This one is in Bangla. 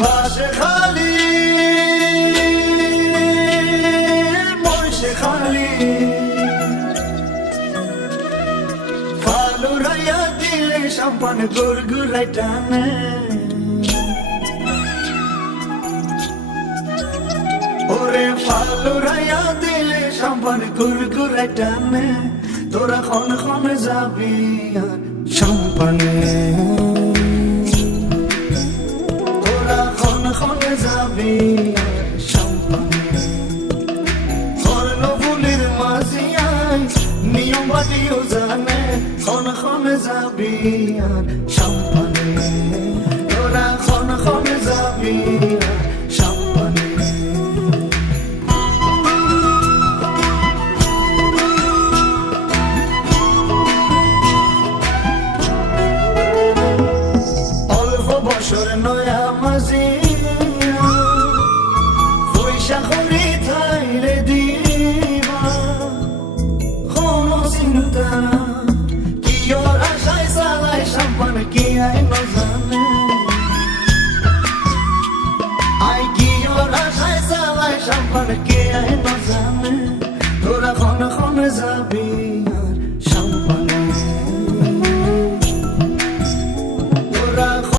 মাসে খালি মসে খালি ফালুরাইয়া দিলে সাম্পান গুড়গুড়াই টানে ওরে ফালুরাইয়া দিলে সাম্পান গুড়গুড়াই টানে তোরা খন খন যাবি আর সাম্পানে তোরা খন খন যাবি আর সাম্পানে কর্ণফুলির মাঝিয়ায় নিয়ম বাদিও জানে খন খন যাবি আর সাম্পানে তোরা খন খন যাবি আর সাম্পানে বছর নয়া মাঝি পয়সা করি থাইলে দিবা কোনো চিন্তা কি ওর আশায় চালাই সাম্পান কি আই নজানে আই কি ওর আশায় চালাই সাম্পান কি আই নজানে তোরা খন খন যাবি